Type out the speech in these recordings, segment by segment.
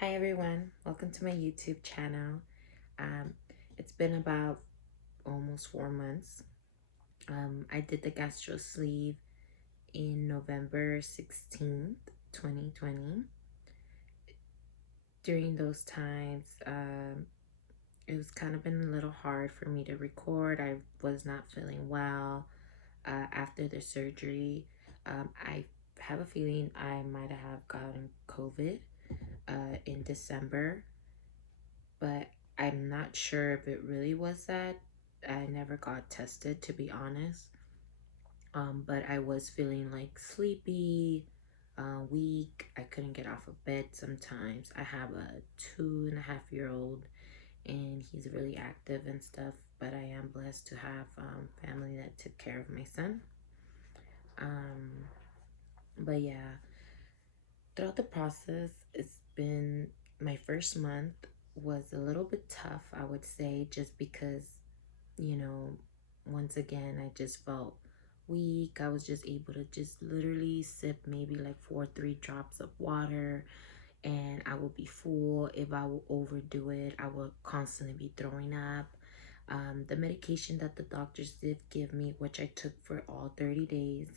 Hi everyone, welcome to my YouTube channel. Um, it's been about almost 4 months. I did the gastro sleeve in November 16th, 2020. During those times, it was kind of been a little hard for me to record. I was not feeling well after the surgery. I have a feeling I might have gotten COVID in December, but I'm not sure if it really was that. I never got tested, to be honest. But I was feeling like sleepy, weak. I couldn't get off of bed sometimes. I have a 2.5-year-old and he's really active and stuff, but I am blessed to have family that took care of my son. Um, but yeah, throughout the process, it's been my first month was a little bit tough, I would say, just because, you know, once again, I just felt weak. I was just able to just literally sip maybe like 3 drops of water and I would be full. If I would overdo it, I would constantly be throwing up. The medication that the doctors did give me, which I took for all 30 days,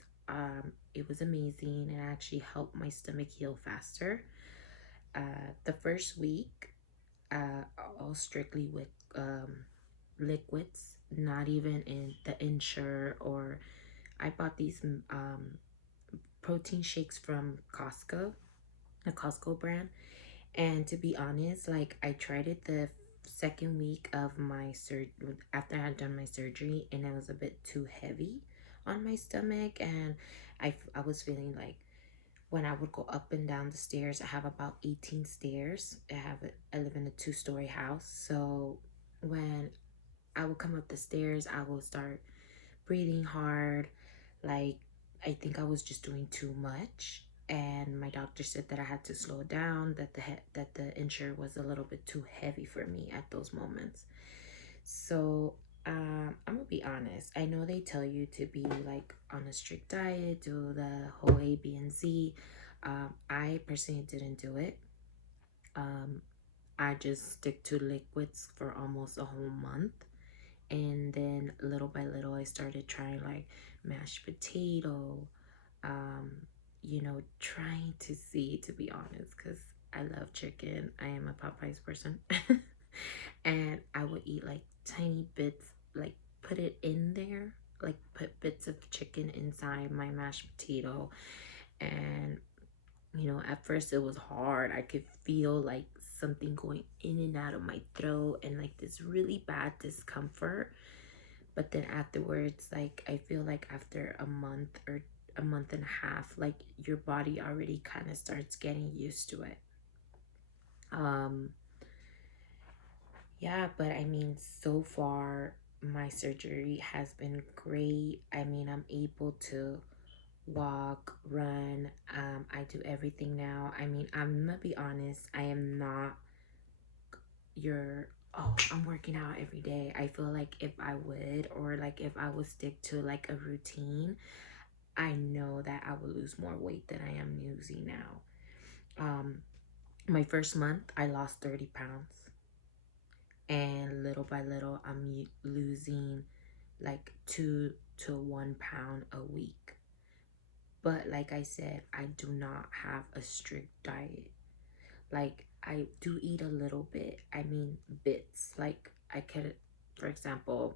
it was amazing. It actually helped my stomach heal faster. The first week, all strictly with liquids, not even in the Ensure, or I bought these protein shakes from Costco, a Costco brand. And to be honest, like I tried it the second week of my after I had done my surgery, and it was a bit too heavy on my stomach, and I was feeling like when I would go up and down the stairs, I have about 18 stairs. I live in a 2-story house, so when I would come up the stairs, I would start breathing hard. Like, I think I was just doing too much. And my doctor said that I had to slow down, that the insure was a little bit too heavy for me at those moments. So I'm gonna be honest. I know they tell you to be like on a strict diet, do the whole A, B, and Z. I personally didn't do it. Um, I just stick to liquids for almost a whole month, and then little by little I started trying like mashed potato, um trying to see, to be honest, because I love chicken. I am a Popeyes person. And I would eat like tiny bits, like put it in there, like put bits of chicken inside my mashed potato. And at first it was hard. I could feel like something going in and out of my throat and like this really bad discomfort. But then afterwards, like I feel like after a month or a month and a half, like your body already kind of starts getting used to it. um yeah, but I mean, so far my surgery has been great. I mean, I'm able to walk, run. I do everything now. I mean, I'm gonna be honest, I am not your, oh, I'm working out every day. I feel like if I would, or like if I would stick to like a routine, I know that I would lose more weight than I am losing now. My first month I lost 30 pounds, and little by little I'm losing like 2 to 1 pound a week. But like I said, I do not have a strict diet. Like, I do eat a little bit. I mean, bits. Like, I could, for example,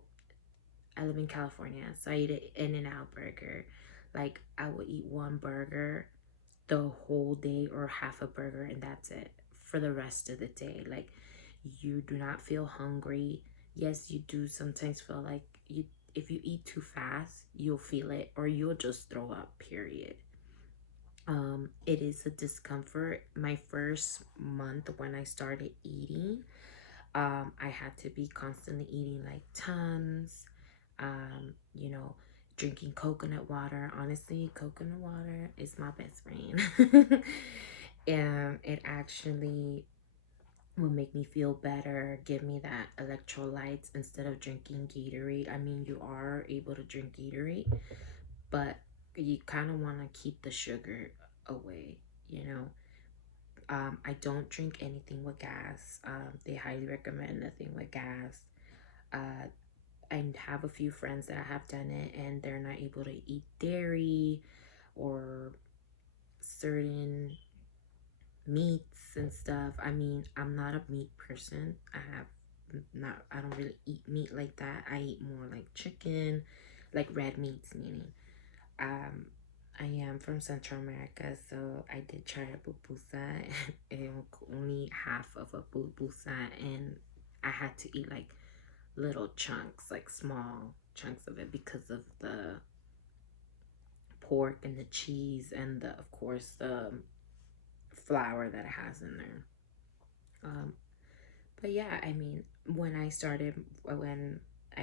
I live in California, so I eat an In-N-Out burger. Like, I will eat one burger the whole day, or half a burger, and that's it for the rest of the day. Like, you do not feel hungry. Yes, you do sometimes feel like you, if you eat too fast, you'll feel it, or you'll just throw up, period. It is a discomfort. My first month when I started eating, I had to be constantly eating like tons, um, you know, drinking coconut water. Honestly, coconut water is my best friend. It actually will make me feel better, give me that electrolytes instead of drinking Gatorade. I mean, you are able to drink Gatorade, but you kind of want to keep the sugar away, you know. I don't drink anything with gas. They highly recommend nothing with gas. Uh, I have a few friends that have done it and they're not able to eat dairy or certain meats and stuff. I mean, I'm not a meat person. I don't really eat meat like that. I eat more like chicken, like red meats, meaning. Um, I am from Central America, so I did try a pupusa, and it was only half of a pupusa, and I had to eat like little chunks, like small chunks of it because of the pork and the cheese and the, of course, the flour that it has in there. Um, but yeah, I mean, when I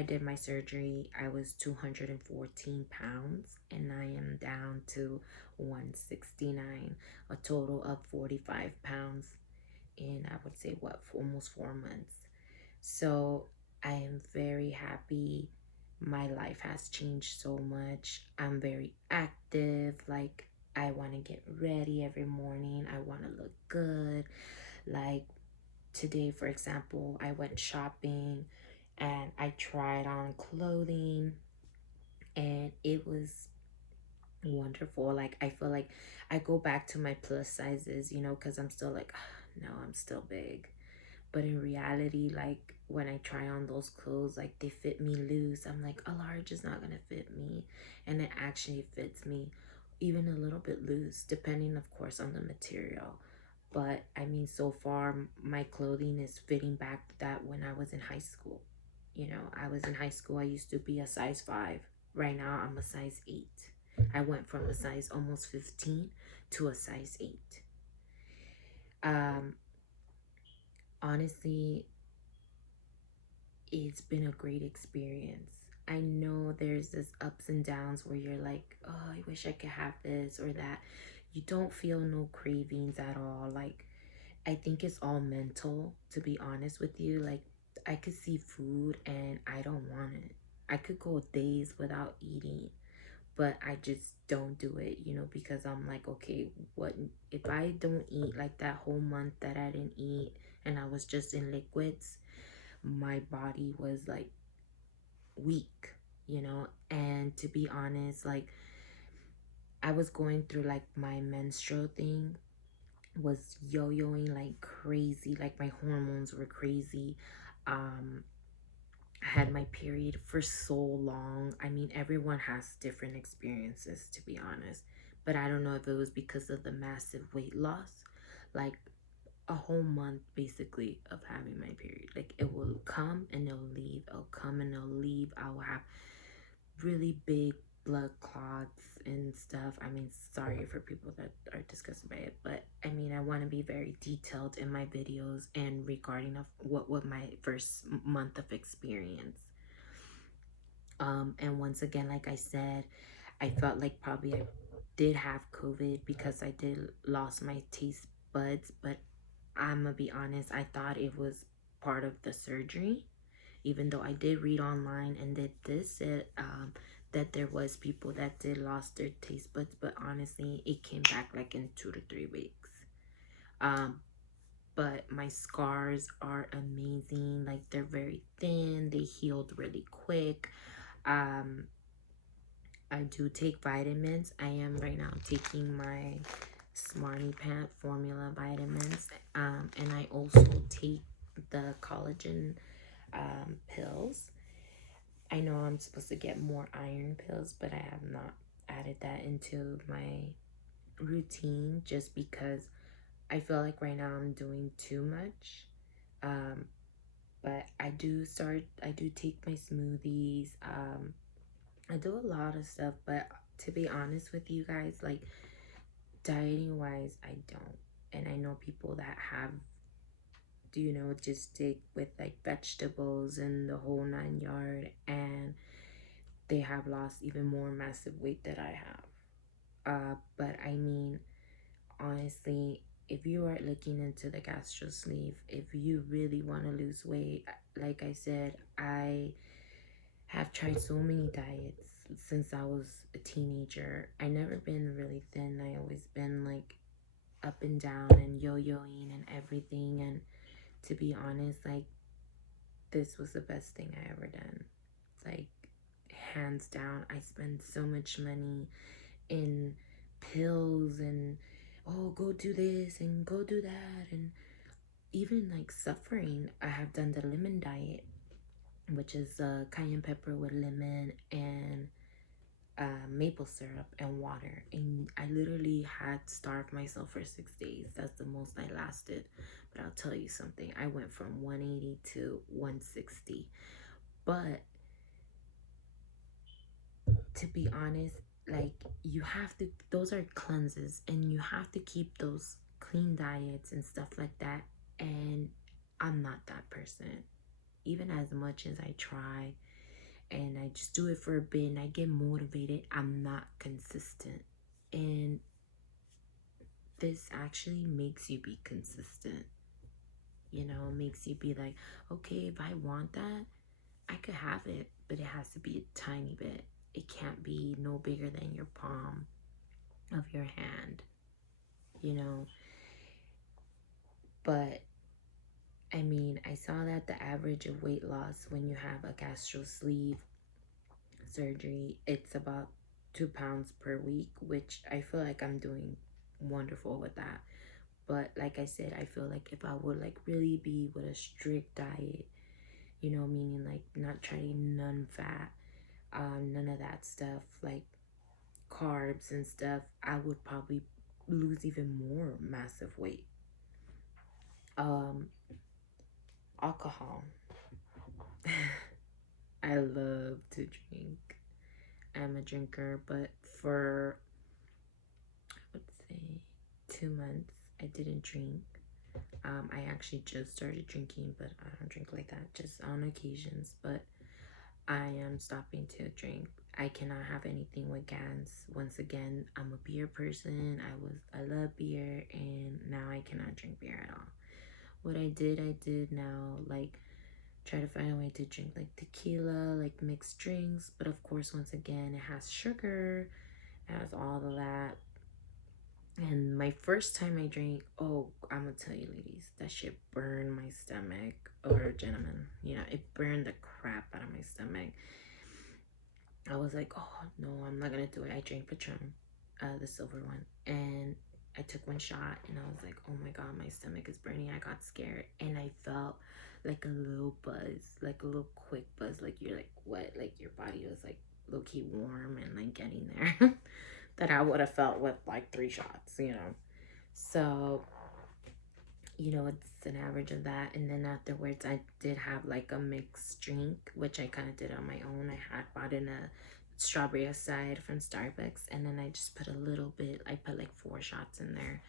did my surgery, I was 214 pounds and I am down to 169, a total of 45 pounds in, I would say, what, almost 4 months. So I am very happy. My life has changed so much. I'm very active. Like, I want to get ready every morning. I want to look good. Like, today, for example, I went shopping and I tried on clothing and it was wonderful. Like, I feel like I go back to my plus sizes, because I'm still like, no, I'm still big. But in reality, like when I try on those clothes, like they fit me loose. I'm like, a large is not gonna fit me. And it actually fits me even a little bit loose, depending, of course, on the material. But I mean, so far, my clothing is fitting back to that when I was in high school. I was in high school, I used to be a size 5. Right now, I'm a size 8. I went from a size almost 15 to a size 8. Um, Honestly, it's been a great experience. I know there's this ups and downs where you're like, oh, I wish I could have this or that. You don't feel no cravings at all. Like, I think it's all mental, to be honest with you. Like, I could see food and I don't want it. I could go days without eating, but I just don't do it, because I'm like, okay, what if I don't eat like that whole month that I didn't eat and I was just in liquids? My body was like weak, and to be honest, like I was going through like my menstrual thing was yo-yoing like crazy, like my hormones were crazy. I had my period for so long. I mean, everyone has different experiences, to be honest, but I don't know if it was because of the massive weight loss, like a whole month basically of having my period. Like, it will come and it'll leave, it'll come and it'll leave. I will have really big blood clots and stuff. I mean, sorry for people that are disgusted by it, but I mean, I want to be very detailed in my videos and regarding of what was my first month of experience. And once again, like I said, I felt like probably I did have COVID because I did lost my taste buds, but I'm gonna be honest, I thought it was part of the surgery, even though I did read online and that this said that there was people that did lost their taste buds, but honestly, it came back like in 2 to 3 weeks. Um, but my scars are amazing. Like, they're very thin. They healed really quick. Um, I do take vitamins. I am right now taking my Smarty Pant formula vitamins. And I also take the collagen pills. I know I'm supposed to get more iron pills, but I have not added that into my routine just because I feel like right now I'm doing too much. Um, but I do take my smoothies. I do a lot of stuff, but to be honest with you guys, like dieting wise, I don't. And I know people that have, just stick with like vegetables and the whole 9 yard, and they have lost even more massive weight that I have. But I mean, honestly, if you are looking into the gastro sleeve, if you really want to lose weight, like I said, I have tried so many diets since I was a teenager. I never been really thin. I always been like up and down and yo-yoing and everything. And to be honest, like, this was the best thing I ever done. Like, hands down. I spend so much money in pills and, oh, go do this and go do that, and even like suffering. I have done the lemon diet, which is cayenne pepper with lemon and maple syrup and water, and I literally had starved myself for 6 days. That's the most I lasted. But I'll tell you something, I went from 180 to 160. But to be honest, like, you have to, those are cleanses, and you have to keep those clean diets and stuff like that. And I'm not that person. Even as much as I try and I just do it for a bit and I get motivated, I'm not consistent. And this actually makes you be consistent. You know, it makes you be like, okay, if I want that, I could have it, but it has to be a tiny bit. It can't be no bigger than your palm of your hand, you know. But I mean, I saw that the average of weight loss when you have a gastric sleeve surgery, it's about 2 pounds per week, which I feel like I'm doing wonderful with that. But like I said, I feel like if I would like really be with a strict diet, you know, meaning like not trying none fat, none of that stuff, like carbs and stuff, I would probably lose even more massive weight. Um, Alcohol. I love to drink. I'm a drinker, but for, I would say, 2 months, I didn't drink. I actually just started drinking, but I don't drink like that, just on occasions. But I am stopping to drink. I cannot have anything with gas. Once again, I'm a beer person. I love beer, and now I cannot drink beer at all. What I did now, like, try to find a way to drink like tequila, like mixed drinks. But of course, once again, it has sugar, it has all of that. And my first time I drank, oh, I'm gonna tell you, ladies, that shit burned my stomach. Or gentlemen, you know, it burned the crap out of my stomach. I was like, oh no, I'm not gonna do it. I drank Patron, the silver one, and I took one shot, and I was like, oh my god, my stomach is burning. I got scared, and I felt like a little buzz, like a little quick buzz, like you're like what, like your body was like low key warm and like getting there. That I would have felt with like 3 shots, you know. So, you know, it's an average of that. And then afterwards, I did have like a mixed drink, which I kind of did on my own. I had bought in a strawberry acai from Starbucks, and then I just put a little bit, I put like 4 shots in there,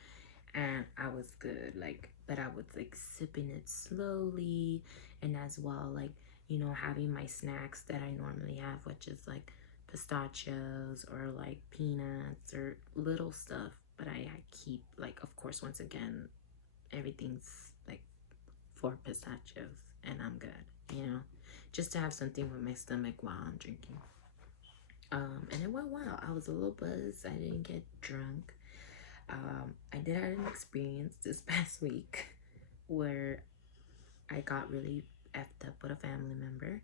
and I was good. Like, but I was like sipping it slowly, and as well, like, you know, having my snacks that I normally have, which is like pistachios or like peanuts or little stuff. But I keep, like, of course, once again, everything's like 4 pistachios, and I'm good, you know, just to have something with my stomach while I'm drinking. And it went well. I was a little buzzed. I didn't get drunk. I did have an experience this past week where I got really effed up with a family member.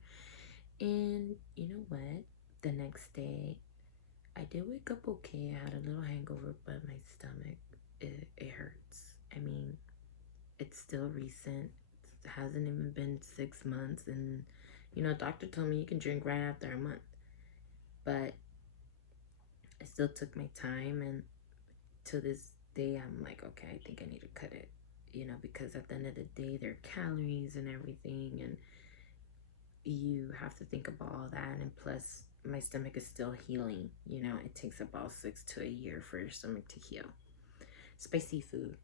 And you know what? The next day, I did wake up okay. I had a little hangover, but my stomach, it hurts. I mean, it's still recent. It hasn't even been 6 months. And, you know, doctor told me you can drink right after a month. But I still took my time, and to this day I'm like, okay, I think I need to cut it, you know, because at the end of the day there are calories and everything, and you have to think about all that. And plus, my stomach is still healing, you know. It takes about 6 to a year for your stomach to heal. Spicy food,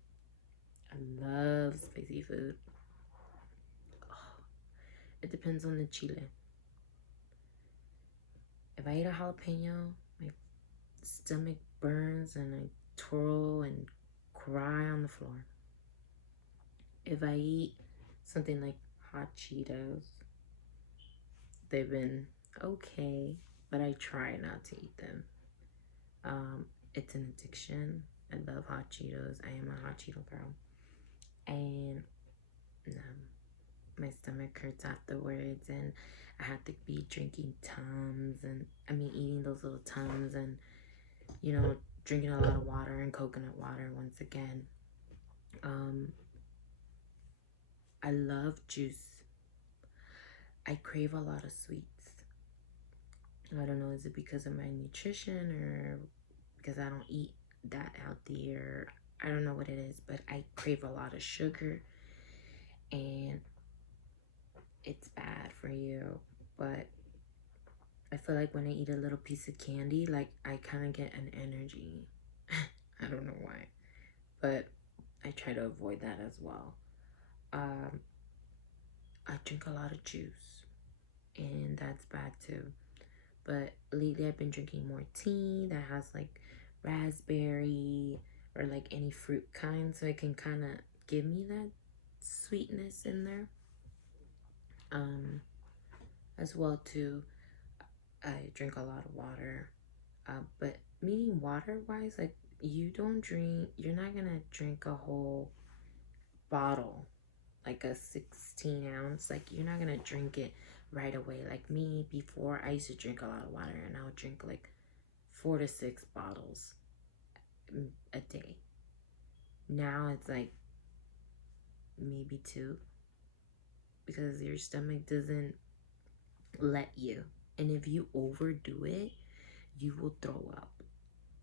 I love spicy food. Oh, it depends on the chile. If I eat a jalapeno, my stomach burns and I twirl and cry on the floor. If I eat something like hot Cheetos, they've been okay, but I try not to eat them. It's an addiction. I love hot Cheetos. I am a hot Cheeto girl. And my stomach hurts afterwards, and I had to be drinking Tums, and I mean eating those little Tums, and you know, drinking a lot of water and coconut water once again. Um, I love juice. I crave a lot of sweets. I don't know, is it because of my nutrition or because I don't eat that healthy, or I don't know what it is, but I crave a lot of sugar, and it's bad for you. But I feel like when I eat a little piece of candy, like I kind of get an energy. I don't know why, but I try to avoid that as well. Um, I drink a lot of juice, and that's bad too. But lately, I've been drinking more tea that has like raspberry or like any fruit kind, so it can kind of give me that sweetness in there. Um, as well too, I drink a lot of water. But meaning water wise, like you don't drink, you're not gonna drink a whole bottle, like a 16 ounce. Like you're not gonna drink it right away. Like me, before I used to drink a lot of water, and I would drink like 4 to 6 bottles a day. Now it's like maybe two, because your stomach doesn't let you. And if you overdo it, you will throw up.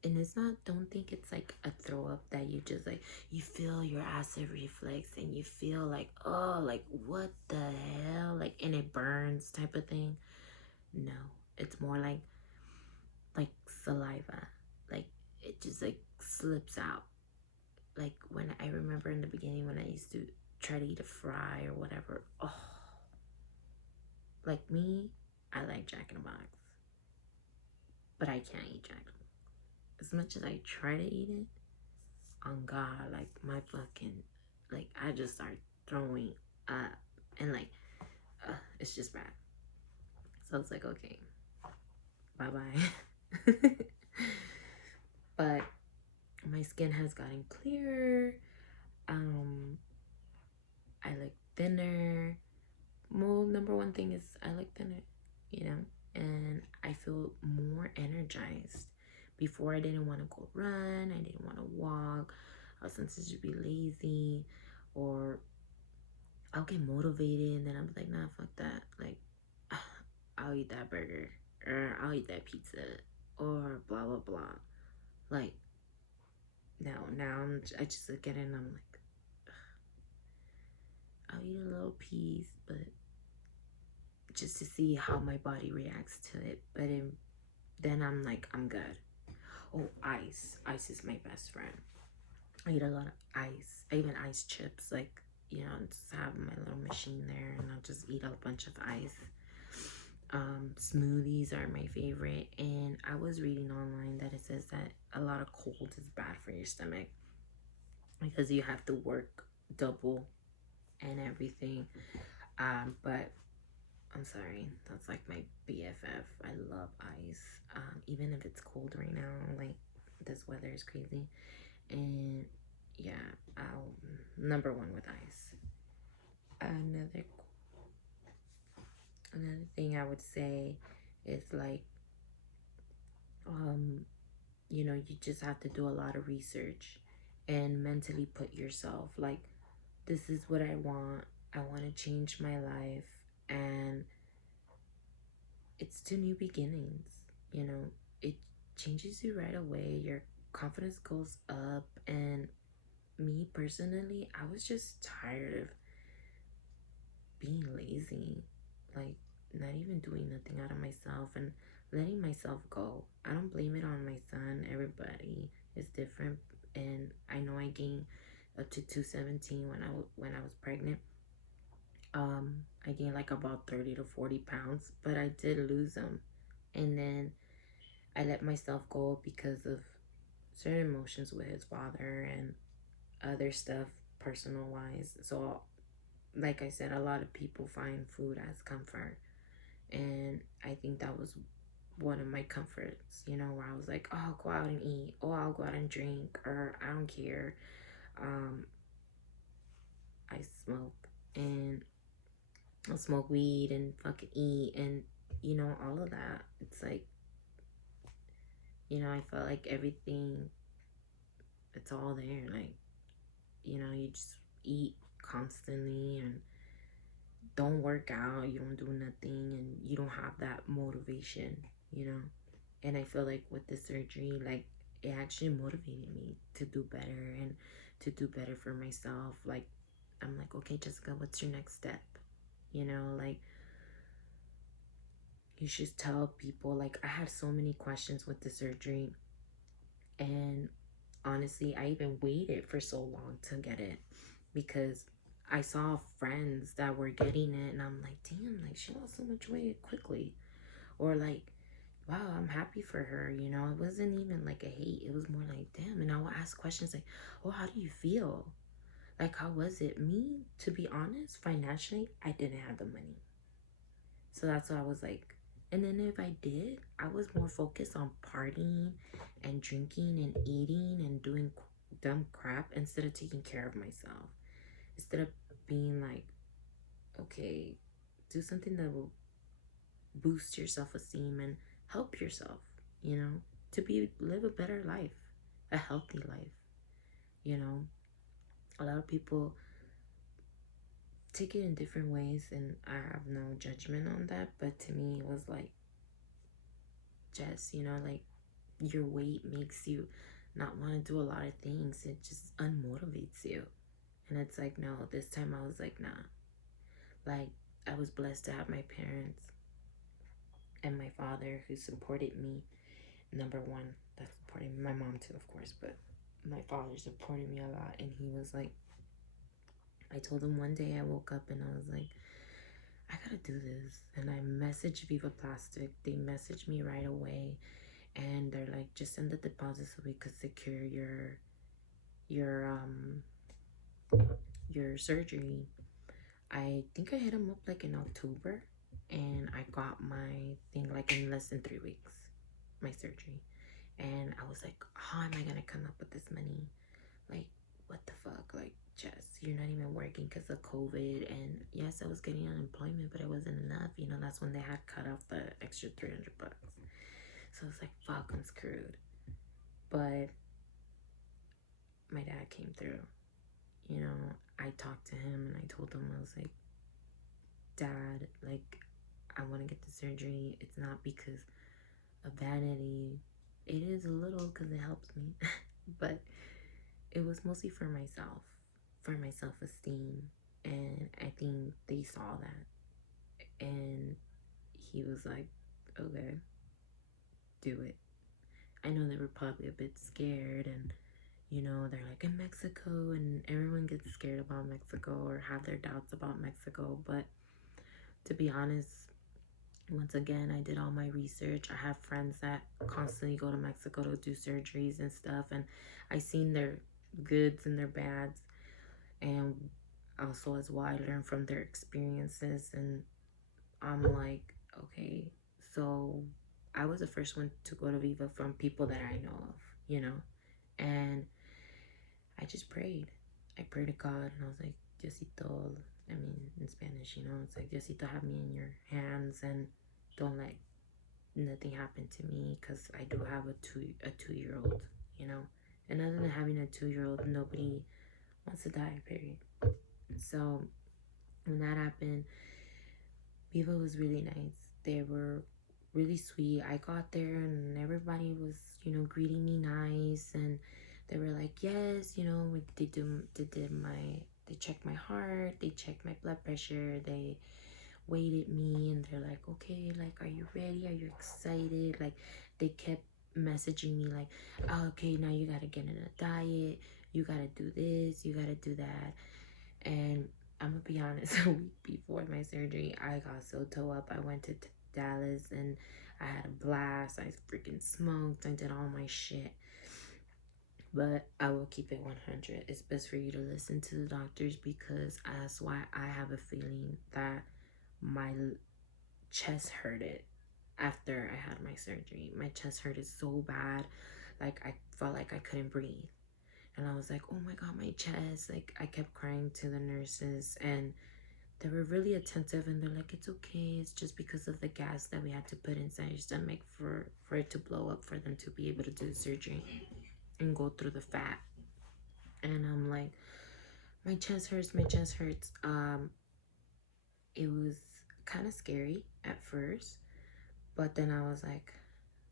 And it's not, don't think it's like a throw up that you just like, you feel your acid reflex and you feel like, oh, like what the hell? Like, and it burns type of thing. No, it's more like saliva. Like, it just like slips out. Like, when I remember in the beginning when I used to try to eat a fry or whatever, oh, like me, I like Jack in the Box, but I can't eat Jack in the Box. As much as I try to eat it, on God, like my fucking, like I just start throwing up, and like, it's just bad. So it's like, okay, bye bye. But my skin has gotten clearer. Um, I look thinner. Well, number one thing is I look thinner, you know, and I feel more energized. Before I didn't want to go run, I didn't want to walk. I was tempted to be lazy, or I'll get motivated and then I'm like, nah, fuck that. Like, I'll eat that burger, or I'll eat that pizza, or blah blah blah. Like, now I just look at it and I'm like, I'll eat a little piece, but just to see how my body reacts to it. But then I'm like, I'm good. Oh, ice. Ice is my best friend. I eat a lot of ice. I even ice chips. Like, you know, just have my little machine there and I'll just eat a bunch of ice. Smoothies are my favorite. And I was reading online that it says that a lot of cold is bad for your stomach because you have to work double and everything. But I'm sorry, that's like my BFF. I love ice. Even if it's cold right now, like this weather is crazy. And yeah, I'll number one with ice. Another thing I would say is like, you know, you just have to do a lot of research and mentally put yourself like, this is what I want. I want to change my life, and it's to new beginnings. You know, it changes you right away. Your confidence goes up. And me personally, I was just tired of being lazy, like not even doing nothing out of myself and letting myself go. I don't blame it on my son. Everybody is different, and I know I gained up to 217 when I was pregnant. I gained like about 30 to 40 pounds, but I did lose them. And then I let myself go because of certain emotions with his father and other stuff personal wise. So, like I said, a lot of people find food as comfort. And I think that was one of my comforts, you know, where I was like, oh, I'll go out and eat, oh, I'll go out and drink, or I don't care. Um, I smoke and I'll smoke weed and fucking eat and, you know, all of that. It's like, you know, I felt like everything, it's all there. Like, you know, you just eat constantly and don't work out, you don't do nothing, and you don't have that motivation, you know. And I feel like with the surgery, like, it actually motivated me to do better and to do better for myself. Like, I'm like, okay, Jessica, what's your next step? You know, like, you should tell people. Like, I had so many questions with the surgery, and honestly, I even waited for so long to get it because I saw friends that were getting it, and I'm like, damn, like, she lost so much weight quickly. Or like, wow, I'm happy for her, you know. It wasn't even like a hate, it was more like, damn. And I would ask questions like, oh, how do you feel? Like, how was it? Me, to be honest, financially, I didn't have the money. So that's why I was like, and then if I did, I was more focused on partying and drinking and eating and doing dumb crap instead of taking care of myself. Instead of being like, okay, do something that will boost your self-esteem and help yourself, you know, to be live a better life, a healthy life, you know. A lot of people take it in different ways, and I have no judgment on that, but to me it was like, Jess, you know, like, your weight makes you not want to do a lot of things. It just unmotivates you. And it's like, no, this time I was like, nah. Like, I was blessed to have my parents and my father who supported me. Number one, that supported me. My mom too, of course, but my father supported me a lot. And he was like, I told him one day, I woke up and I was like, I gotta do this. And I messaged Viva Plastic. They messaged me right away, and they're like, just send the deposit so we could secure your um your surgery. I think I hit them up like in October, and I got my thing like in less than 3 weeks, my surgery. And I was like, how am I gonna come up with this money? Like, what the fuck? Like, Jess, you're not even working because of COVID. And yes, I was getting unemployment, but it wasn't enough. You know, that's when they had cut off the extra $300. So I was like, fuck, I'm screwed. But my dad came through. You know, I talked to him and I told him, I was like, Dad, like, I want to get the surgery. It's not because of vanity. It is a little because it helps me, but it was mostly for my self esteem. And I think they saw that. And he was like, okay, do it. I know they were probably a bit scared, and you know, they're like in Mexico, and everyone gets scared about Mexico or have their doubts about Mexico. But to be honest, once again, I did all my research. I have friends that constantly go to Mexico to do surgeries and stuff, and I seen their goods and their bads, and also as well, I learned from their experiences. And I'm like, okay, so I was the first one to go to Viva from people that I know of, you know, and I just prayed. I prayed to God, and I was like, Diosito, I mean, in Spanish, you know, it's like, Diosito, have me in your hands, and don't let nothing happen to me, because I do have a 2 year old, you know. And other than having a 2 year old, nobody wants to die, period. So when that happened, Viva was really nice. They were really sweet. I got there and everybody was, you know, greeting me nice, and they were like, yes, you know, they checked my heart, they checked my blood pressure, they waited me, and they're like, okay, like, are you ready? Are you excited? Like, they kept messaging me like, oh, okay, now you gotta get in a diet, you gotta do this, you gotta do that. And I'm gonna be honest, a week before my surgery, I got so toe up. I went to Dallas and I had a blast. I freaking smoked. I did all my shit. But I will keep it 100. It's best for you to listen to the doctors, because that's why I have a feeling that my chest hurted. after I had my surgery. My chest hurted so bad. Like, I felt like I couldn't breathe. And I was like, oh my God, my chest. Like, I kept crying to the nurses, and they were really attentive, and they're like, it's okay. It's just because of the gas that we had to put inside your stomach for it to blow up for them to be able to do the surgery and go through the fat. And I'm like, my chest hurts, my chest hurts. It was kind of scary at first, but then I was like,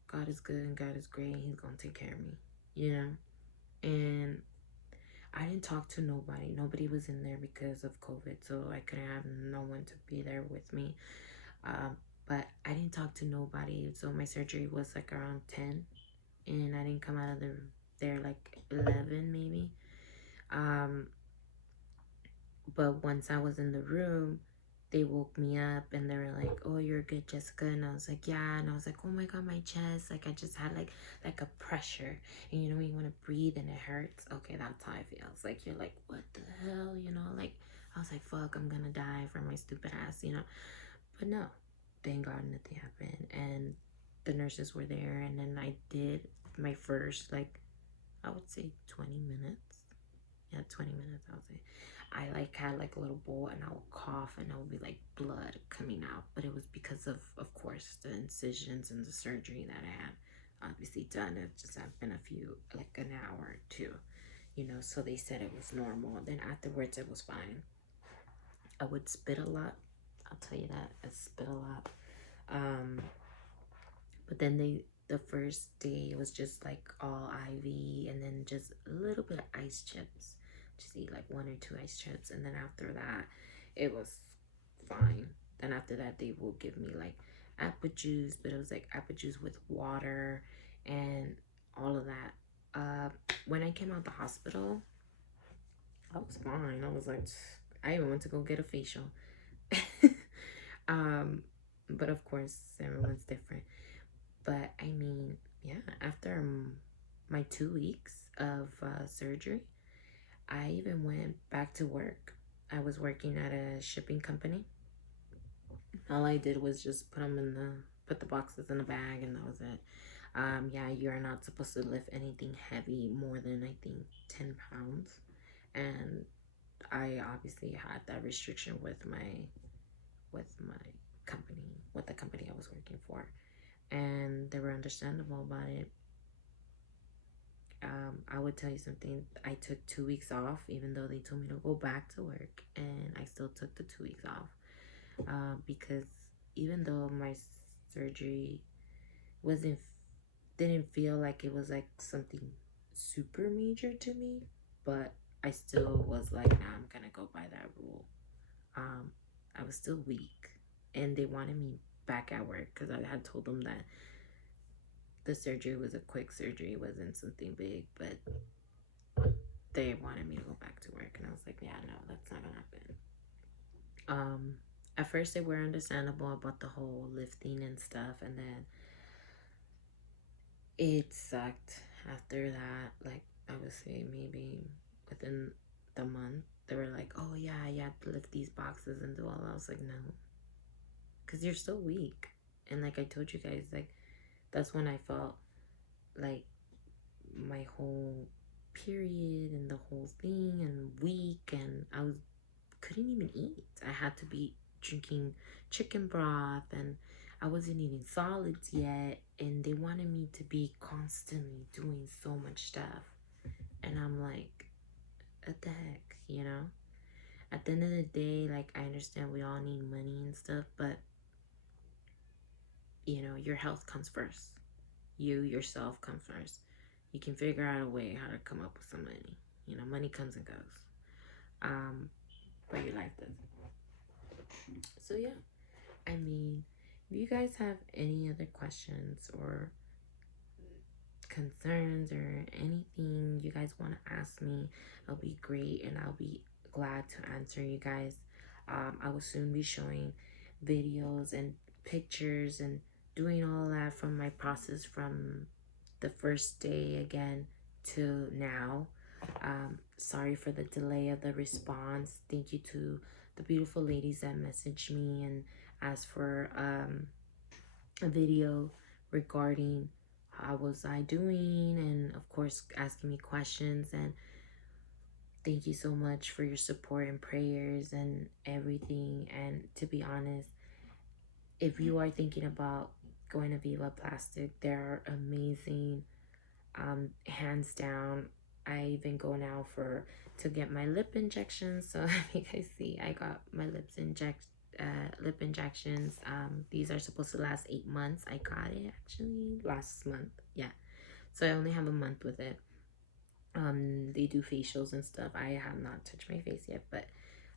God is good and God is great. He's gonna take care of me, you know? And I didn't talk to nobody. Nobody was in there because of COVID, so I couldn't have no one to be there with me. But I didn't talk to nobody. So my surgery was like around 10, and I didn't come out of there like 11 maybe. Um, but once I was in the room, they woke me up and they were like, "Oh, you're good, Jessica." And I was like, "Yeah." And I was like, "Oh my God, my chest! Like, I just had like a pressure, and you know when you want to breathe and it hurts. Okay, that's how I feel. It's like you're like, what the hell, you know? Like, I was like, fuck, I'm gonna die for my stupid ass, you know? But no, thank God nothing happened, and the nurses were there, and then I did my first, like, I would say 20 minutes. Yeah, 20 minutes, I would say. I like had like a little bowl, and I would cough, and there would be like blood coming out, but it was because of course, the incisions and the surgery that I had obviously done. It just had been a few, like an hour or two, you know, so they said it was normal. Then afterwards it was fine. I would spit a lot, I'll tell you that. I spit a lot. um but then the first day was just like all IV, and then just a little bit of ice chips. Just eat like one or two ice chips, and then after that, it was fine. Then after that, they will give me like apple juice, but it was like apple juice with water and all of that. When I came out the hospital, I was fine. I was like, I even went to go get a facial. um, but of course, everyone's different. But I mean, yeah, after my 2 weeks of surgery, I even went back to work. I was working at a shipping company. All I did was just put the boxes in a bag, and that was it. Yeah, you're not supposed to lift anything heavy more than, I think, 10 pounds. And I obviously had that restriction with my company, with the company I was working for, and they were understandable about it. I would tell you something. I took 2 weeks off, even though they told me to go back to work, and I still took the 2 weeks off, because even though my surgery wasn't didn't feel like it was like something super major to me, but I still was like, nah, I'm gonna go by that rule. I was still weak, and they wanted me back at work because I had told them that the surgery was a quick surgery, it wasn't something big, but they wanted me to go back to work, and I was like, yeah, no, that's not gonna happen. Um, at first they were understandable about the whole lifting and stuff, and then it sucked after that. Like, I would say maybe within the month, they were like, oh yeah, you have to lift these boxes and do all that. I was like, no, because you're still weak. And like I told you guys, like, that's when I felt like my whole period and the whole thing, and weak, and I was couldn't even eat. I had to be drinking chicken broth, and I wasn't eating solids yet, and they wanted me to be constantly doing so much stuff, and I'm like, what the heck, you know? At the end of the day, like, I understand we all need money and stuff, but you know, your health comes first. You yourself come first. You can figure out a way how to come up with some money. You know, money comes and goes. Um, but your life doesn't. So yeah, I mean, if you guys have any other questions or concerns or anything you guys want to ask me, it'll be great, and I'll be glad to answer you guys. I will soon be showing videos and pictures and doing all that from my process from the first day again to now. Sorry for the delay of the response. Thank you to the beautiful ladies that messaged me and asked for a video regarding how was I doing, and of course asking me questions. And thank you so much for your support and prayers and everything. And to be honest, if you are thinking about going to Viva Plastic, they're amazing. Hands down. I even go now for to get my lip injections. So you guys see, I got my lip injections. These are supposed to last 8 months. I got it actually last month. Yeah, so I only have a month with it. They do facials and stuff. I have not touched my face yet, but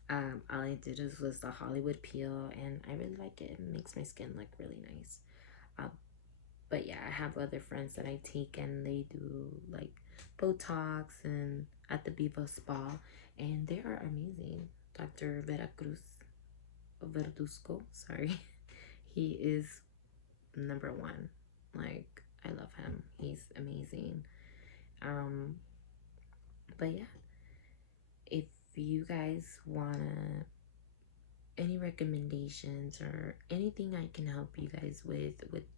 all I did was the Hollywood peel, and I really like it. It makes my skin look really nice. Um, but yeah, I have other friends that I take, and they do like Botox and at the Viva Spa, and they are amazing. Dr. Verduzco, sorry, he is number one. Like, I love him. He's amazing. Um, but yeah, if you guys wanna any recommendations or anything I can help you guys with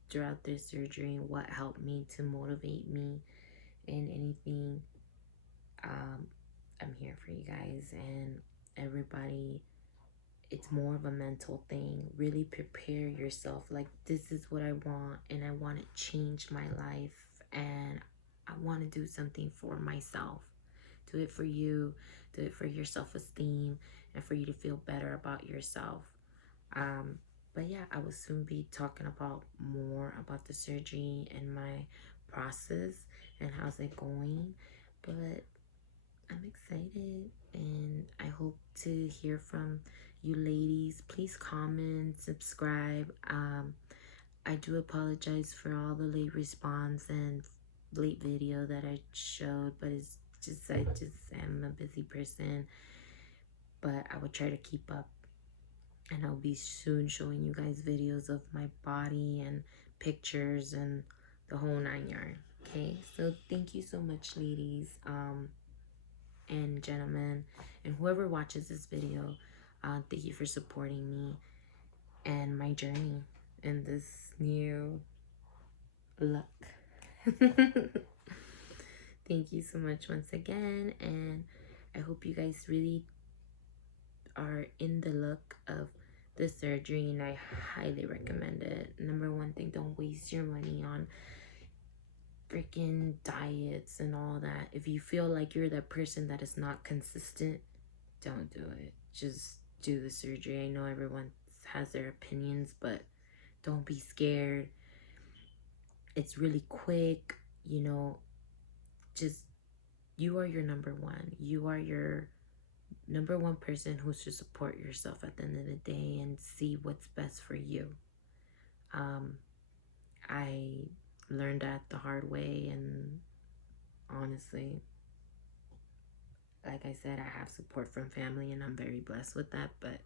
throughout this surgery and what helped me to motivate me and anything, um I'm here for you guys. And everybody, it's more of a mental thing. Really prepare yourself, like, this is what I want, and I want to change my life, and I want to do something for myself. Do it for you, do it for your self-esteem, and for you to feel better about yourself. um but yeah, I will soon be talking about more about the surgery and my process and how's it going. But I'm excited, and I hope to hear from you ladies. Please comment, subscribe. I do apologize for all the late response and late video that I showed, but it's just I just am a busy person. But I will try to keep up, and I'll be soon showing you guys videos of my body and pictures and the whole 9 yards. Okay, so thank you so much, ladies. And gentlemen, and whoever watches this video, thank you for supporting me and my journey in this new look. Thank you so much once again, and I hope you guys really are in the look of the surgery, and I highly recommend it. Number one thing, don't waste your money on freaking diets and all that. If you feel like you're that person that is not consistent, don't do it. Just do the surgery. I know everyone has their opinions, but don't be scared. It's really quick, you know. Just, you are your number one. You are your number one person who should support yourself at the end of the day and see what's best for you. I learned that the hard way, and honestly, like I said, I have support from family, and I'm very blessed with that. But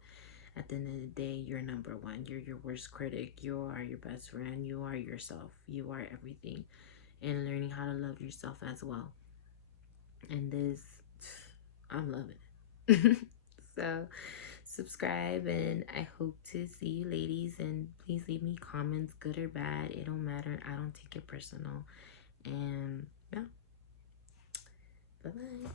at the end of the day, you're number one. You're your worst critic. You are your best friend. You are yourself. You are everything. And learning how to love yourself as well. And this, I'm loving it. So subscribe, and I hope to see you ladies. And please leave me comments, good or bad. It don't matter. I don't take it personal. And yeah, bye-bye.